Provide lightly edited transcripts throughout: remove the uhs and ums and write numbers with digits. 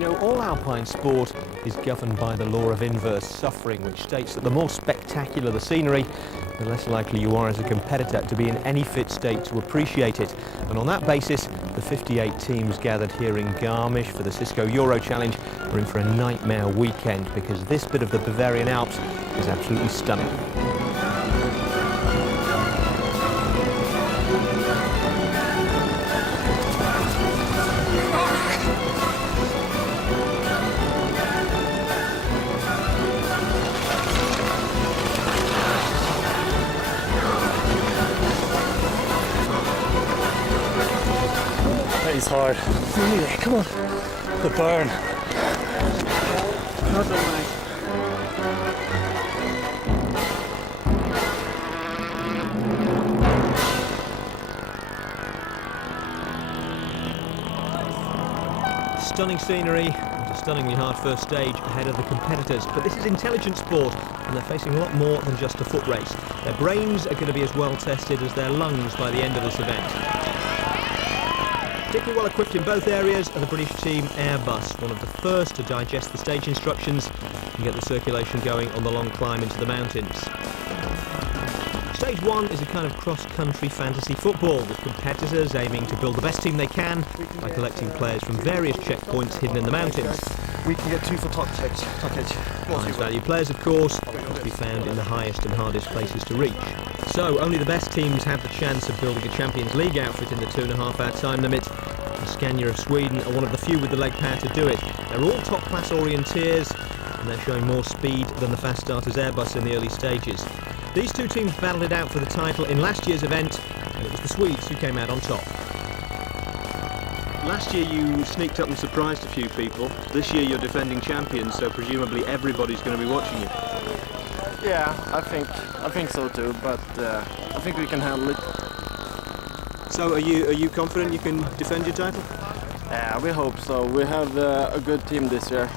You know, all alpine sport is governed by the law of inverse suffering, which states that the more spectacular the scenery, the less likely you are as a competitor to be in any fit state to appreciate it. And on that basis, the 58 teams gathered here in Garmisch for the Cisco Euro Challenge are in for a nightmare weekend, because this bit of the Bavarian Alps is absolutely stunning. It's hard. Really? Come on. The burn. Not so nice. Stunning scenery and a stunningly hard first stage ahead of the competitors. But this is intelligent sport, and they're facing a lot more than just a foot race. Their brains are going to be as well tested as their lungs by the end of this event. Particularly well equipped in both areas are the British team Airbus, one of the first to digest the stage instructions and get the circulation going on the long climb into the mountains. Stage 1 is a kind of cross-country fantasy football, with competitors aiming to build the best team they can by collecting players from various checkpoints hidden in the mountains. We can get 2 for top edge. Highest value players, of course, must be found in the highest and hardest places to reach. So only the best teams have the chance of building a Champions League outfit in the 2.5-hour time limit. And Scania of Sweden are one of the few with the leg power to do it. They're all top-class orienteers, and they're showing more speed than the fast starters Airbus in the early stages. These two teams battled it out for the title in last year's event, and it was the Swedes who came out on top. Last year you sneaked up and surprised a few people. This year you're defending champions, so presumably everybody's going to be watching you. Yeah, I think so too, but I think we can handle it. So are you confident you can defend your title? Yeah, we hope so. We have a good team this year.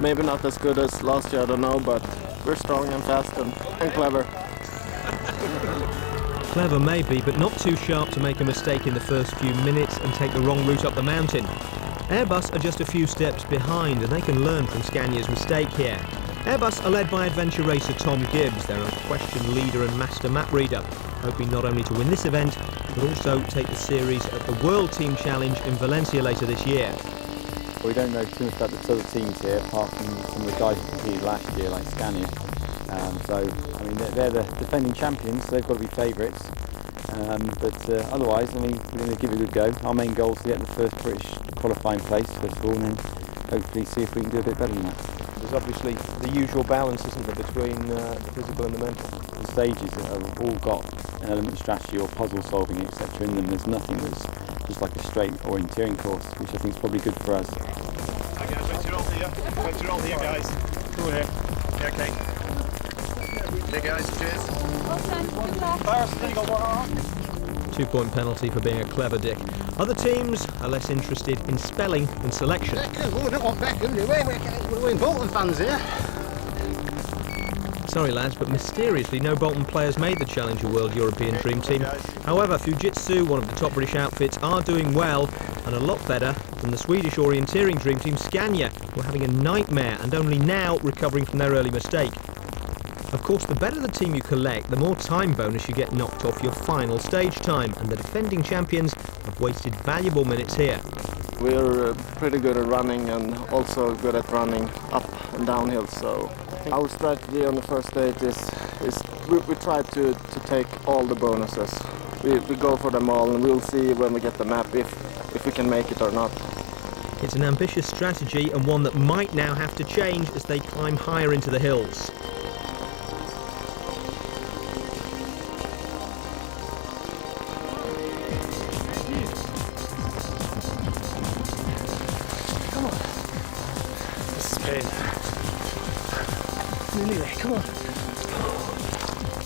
Maybe not as good as last year, I don't know, but we're strong and fast and clever. Clever maybe, but not too sharp to make a mistake in the first few minutes and take the wrong route up the mountain. Airbus are just a few steps behind, and they can learn from Scania's mistake here. Airbus are led by adventure racer Tom Gibbs, their unquestioned leader and master map reader, hoping not only to win this event, but also take the series at the World Team Challenge in Valencia later this year. We don't know too much about the other teams here, apart from some of the guys who competed last year, like Scania. So, I mean, they're the defending champions, so they've got to be favourites. But otherwise, I mean, we're going to give it a good go. Our main goal is to get the first British qualifying place, first of all, and then hopefully see if we can do a bit better than that. There's obviously the usual balance, isn't there, between the physical and the mental. The stages have all got an element of strategy or puzzle solving, etc. in them. There's nothing that's just like a straight orienteering course, which I think is probably good for us. Okay, wait to roll here. Wait to roll here, guys. Come on here. Yeah, okay. Okay, guys, cheers. Paris, then you got 1 arm. 2-point penalty for being a clever dick. Other teams are less interested in spelling than selection. We don't want Beckham, do we? We're Bolton fans here. Sorry lads, but mysteriously no Bolton players made the Challenger World European Dream Team. However, Fujitsu, one of the top British outfits, are doing well, and a lot better than the Swedish orienteering Dream Team Scania, who are having a nightmare and only now recovering from their early mistake. Of course, the better the team you collect, the more time bonus you get knocked off your final stage time, and the defending champions have wasted valuable minutes here. We're pretty good at running and also good at running up and downhill, so our strategy on the first stage is we try to take all the bonuses. We go for them all, and we'll see when we get the map if we can make it or not. It's an ambitious strategy, and one that might now have to change as they climb higher into the hills. Nearly there, come on.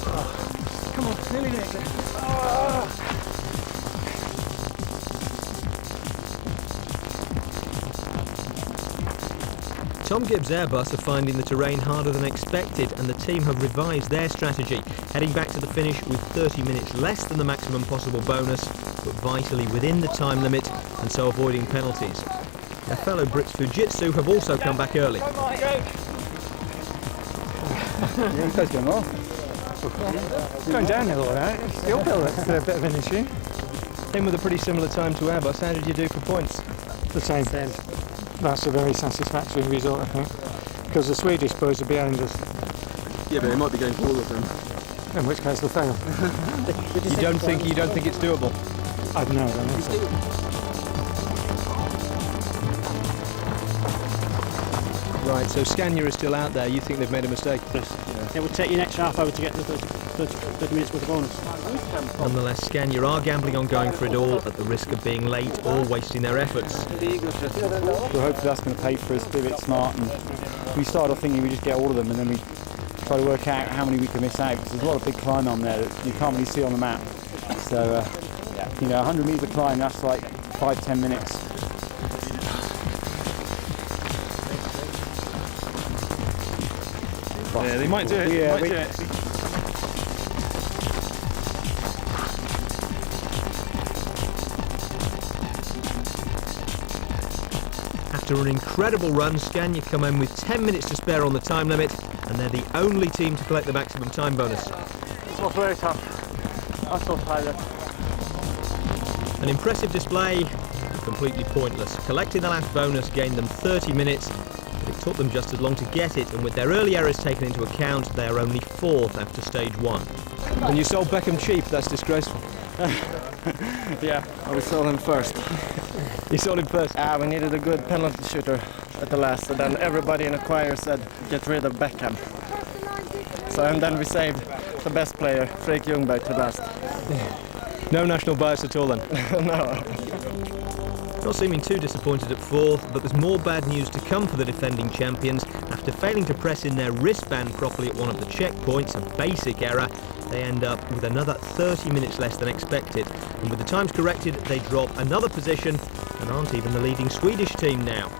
Oh, come on, nearly there. Oh. Tom Gibbs' Airbus are finding the terrain harder than expected, and the team have revised their strategy, heading back to the finish with 30 minutes less than the maximum possible bonus, but vitally within the time limit, and so avoiding penalties. Their fellow Brits Fujitsu have also come back early. Yeah, this guy's going well. It's going downhill all right. It's the uphill that's a bit of an issue. In with a pretty similar time to Airbus. How did you do for points? The same. That's a very satisfactory result, I think, because the Swedish boys are behind us. Yeah, but they might be going forward then. In which case they'll fail. You don't think it's doable? I don't know. I don't think so. Right, so Scania is still out there. You think they've made a mistake? It would take you an extra half hour to get the 30 minutes worth of bonus. Nonetheless, Scania are gambling on going for it all at the risk of being late or wasting their efforts. So hopefully that's going to pay for us, be a bit smart. And we started off thinking we just get all of them, and then we try to work out how many we can miss out, because there's a lot of big climb on there that you can't really see on the map. So, you know, 100 metre climb, that's like 5-10 minutes. Yeah, they might do it. Yeah, They might do it. After an incredible run, Scania come in with 10 minutes to spare on the time limit, and they're the only team to collect the maximum time bonus. It was very tough. I was so tired. An impressive display, completely pointless. Collecting the last bonus gained them 30 minutes, but it took them just as long to get it, and with their early errors taken into account, they are only 4th after stage 1. And you sold Beckham cheap, that's disgraceful. Yeah, we saw him first. You sold him first? Yeah, we needed a good penalty shooter at the last, and then everybody in the choir said, get rid of Beckham. So, and then we saved the best player, Fredrik Ljungberg, to last. No national bias at all then? No. Not seeming too disappointed at 4th, but there's more bad news to come for the defending champions. After failing to press in their wristband properly at one of the checkpoints, a basic error, they end up with another 30 minutes less than expected. And with the times corrected, they drop another position and aren't even the leading Swedish team now.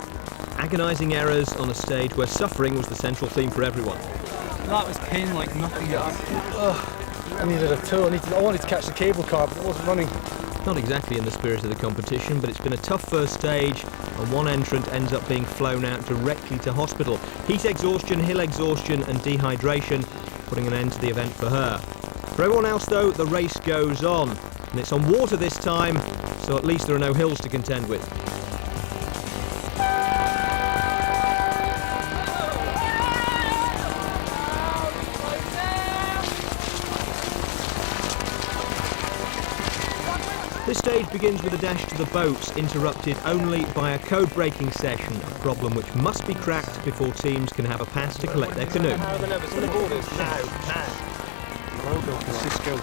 Agonising errors on a stage where suffering was the central theme for everyone. That was pain like nothing. I needed a tool. I wanted to catch the cable car, but it wasn't running. Not exactly in the spirit of the competition, but it's been a tough first stage, and one entrant ends up being flown out directly to hospital. Heat exhaustion, hill exhaustion and dehydration, putting an end to the event for her. For everyone else though, the race goes on, and it's on water this time, so at least there are no hills to contend with. This stage begins with a dash to the boats, interrupted only by a code-breaking session, a problem which must be cracked before teams can have a pass to collect their canoe. Cisco.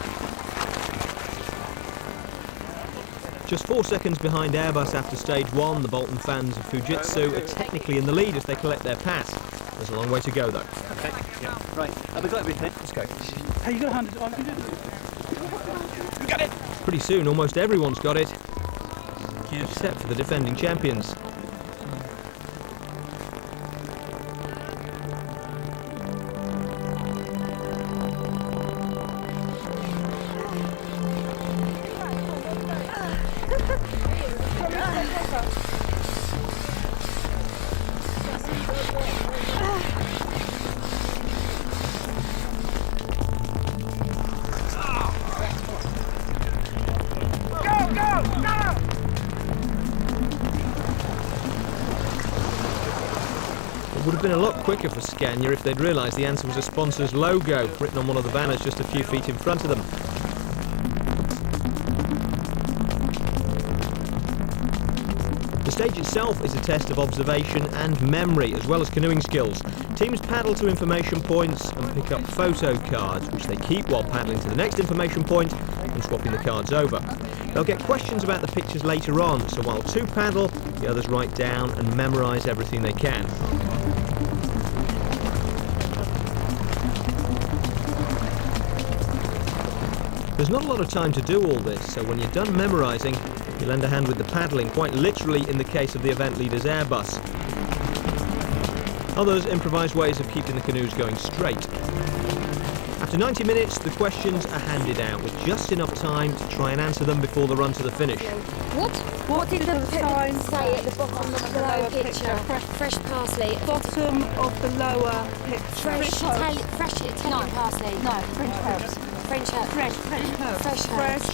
Just 4 seconds behind Airbus after stage 1, the Bolton fans of Fujitsu are technically in the lead as they collect their pass. There's a long way to go though. Okay, yeah. Right, have we got everything? Let's go. Hey, you got a hand? Oh, you can do it. You got it! Pretty soon, almost everyone's got it, except for the defending champions. It would have been a lot quicker for Scania if they'd realised the answer was a sponsor's logo written on one of the banners just a few feet in front of them. The stage itself is a test of observation and memory, as well as canoeing skills. Teams paddle to information points and pick up photo cards, which they keep while paddling to the next information point and swapping the cards over. They'll get questions about the pictures later on, so while 2 paddle, the others write down and memorise everything they can. There's not a lot of time to do all this, so when you're done memorising, you lend a hand with the paddling, quite literally in the case of the event leader's Airbus. Others improvise ways of keeping the canoes going straight. After After 90 minutes, the questions are handed out with just enough time to try and answer them before the run to the finish. What did the sign say at the bottom of the lower picture? Fresh parsley. Bottom of the lower picture. Fresh Italian parsley. No, French herbs. French herbs. Fresh herbs. Fresh herbs.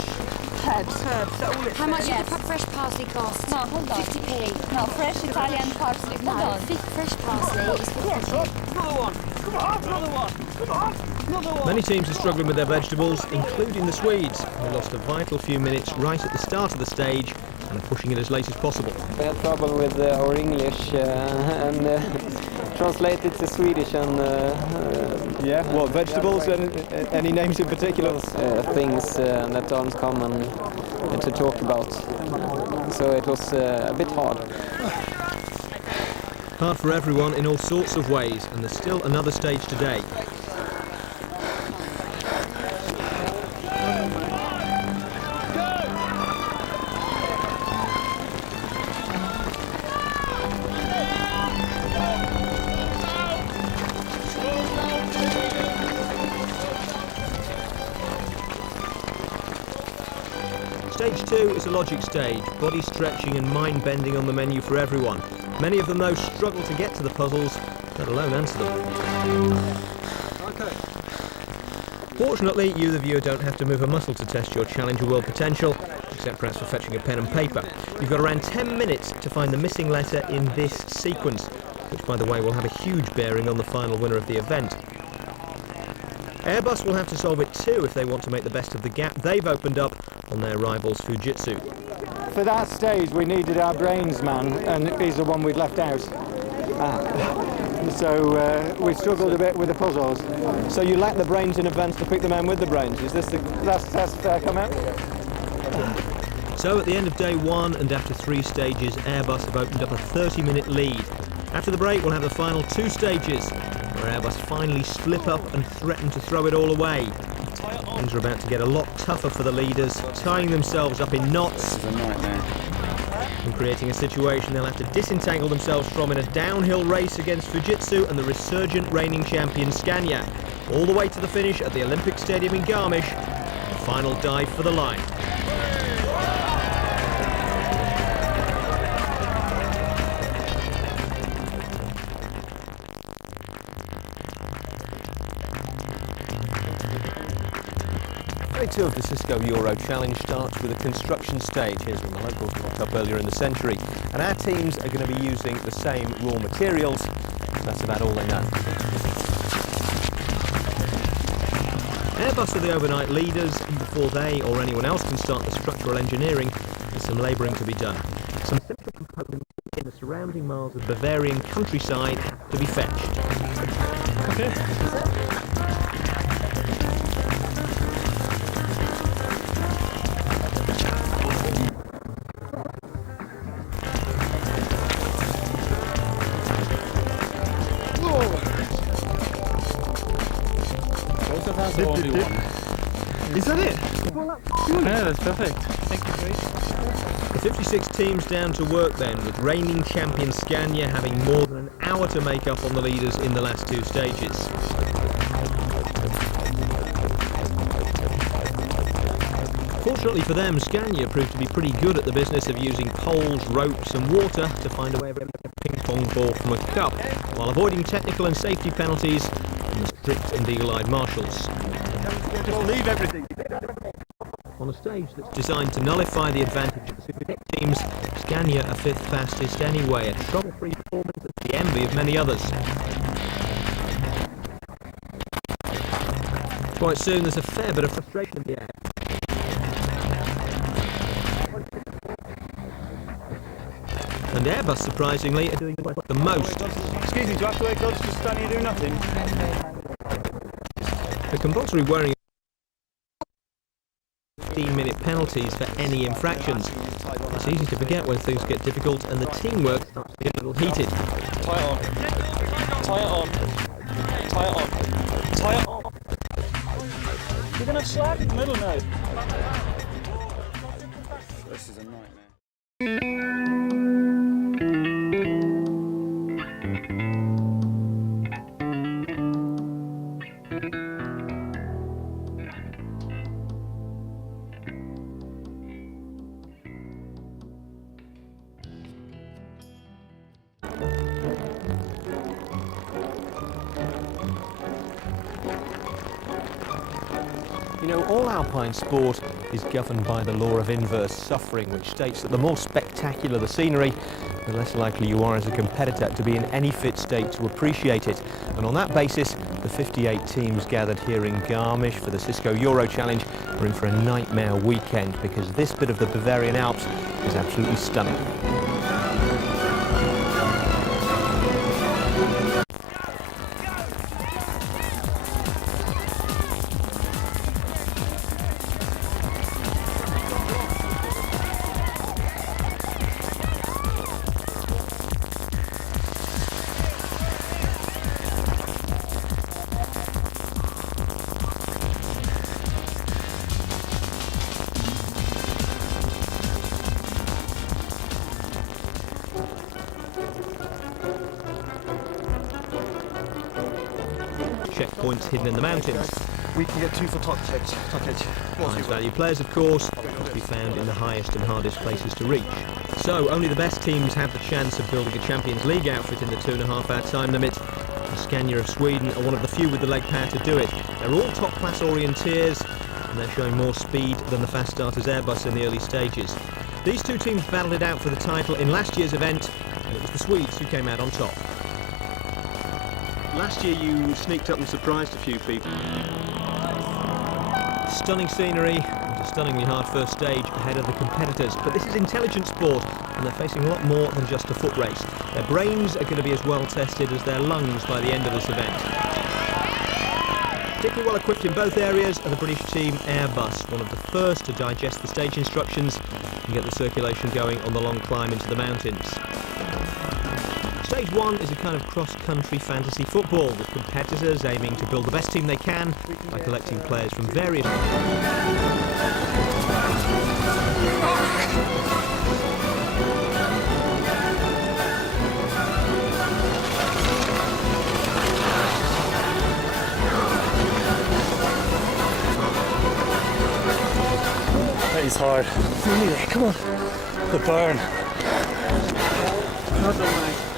Herbs. That all it How much says. did the fresh parsley cost? No, hold on. 50p. No, fresh Italian parsley. Hold on. Fresh parsley is 50p. Another one. Come on, another one. Come on. Another one. Many teams are struggling with their vegetables, including the Swedes, who lost a vital few minutes right at the start of the stage and are pushing it as late as possible. We had trouble with our English and translated to Swedish and yeah, what vegetables? Any names in particular? Things that aren't common to talk about. So it was a bit hard. Hard for everyone in all sorts of ways, and there's still another stage today. Stage 2 is a logic stage, body stretching and mind bending on the menu for everyone. Many of them, though, struggle to get to the puzzles, let alone answer them. Okay. Fortunately, you, the viewer, don't have to move a muscle to test your Challenger World potential, except perhaps for fetching a pen and paper. You've got around 10 minutes to find the missing letter in this sequence, which, by the way, will have a huge bearing on the final winner of the event. Airbus will have to solve it too if they want to make the best of the gap they've opened up on their rivals Fujitsu. For that stage, we needed our brains man, and he's the one we'd left out. So we struggled a bit with the puzzles. So you lack the brains in advance to pick the man with the brains. Is this the last test come out? So at the end of day 1 and after 3 stages, Airbus have opened up a 30-minute lead. After the break, we'll have the final 2 stages, where Airbus finally slip up and threaten to throw it all away. Things are about to get a lot tougher for the leaders, tying themselves up in knots. This is a nightmare. And creating a situation they'll have to disentangle themselves from in a downhill race against Fujitsu and the resurgent reigning champion Scania. All the way to the finish at the Olympic Stadium in Garmisch. Final dive for the line. Day 2 of the Cisco Euro Challenge starts with a construction stage. Here's when the locals locked up earlier in the century. And our teams are going to be using the same raw materials. That's about all they know. Airbus are the overnight leaders, and before they or anyone else can start the structural engineering, there's some labouring to be done. Some simple components in the surrounding miles of Bavarian countryside to be fetched. Okay. Is that it? Yeah, that's perfect. Thank you, Chris. The 56 teams down to work then, with reigning champion Scania having more than an hour to make up on the leaders in the last 2 stages. Fortunately for them, Scania proved to be pretty good at the business of using poles, ropes and water to find a way of a ping-pong ball from a cup, while avoiding technical and safety penalties from the strict and eagle-eyed marshals. Just leave everything. On a stage that's designed to nullify the advantage of the 56 teams, Scania are 5th fastest anyway, a trouble-free performance that's the envy of many others. Quite soon there's a fair bit of frustration in the air. And Airbus, surprisingly, are doing the most. Excuse me, do I have to wear gloves just standing here doing nothing? The compulsory wearing 15-minute penalties for any infractions. It's easy to forget when things get difficult and the teamwork starts to get a little heated. Tie it on. Tie it on. Tie it on. Tie it on. You're going to slack in the middle now. This is a nightmare. You know, all alpine sport is governed by the law of inverse suffering, which states that the more spectacular the scenery, the less likely you are as a competitor to be in any fit state to appreciate it. And on that basis, the 58 teams gathered here in Garmisch for the Cisco Euro Challenge are in for a nightmare weekend, because this bit of the Bavarian Alps is absolutely stunning. Checkpoints hidden in the mountains. We can get 2 for top edge. Highest value players, of course, must be found in the highest and hardest places to reach. So only the best teams have the chance of building a Champions League outfit in the 2.5-hour time limit. The Scania of Sweden are one of the few with the leg power to do it. They're all top-class orienteers, and they're showing more speed than the fast starters Airbus in the early stages. These two teams battled it out for the title in last year's event, and it was the Swedes who came out on top. Last year you sneaked up and surprised a few people. Stunning scenery and a stunningly hard first stage ahead of the competitors, but this is intelligent sport and they're facing a lot more than just a foot race. Their brains are going to be as well tested as their lungs by the end of this event. Particularly well equipped in both areas are the British team Airbus, one of the first to digest the stage instructions and get the circulation going on the long climb into the mountains. Stage 1 is a kind of cross-country fantasy football, with competitors aiming to build the best team they can by collecting players from various... That is hard. Come on. The burn. Not so nice.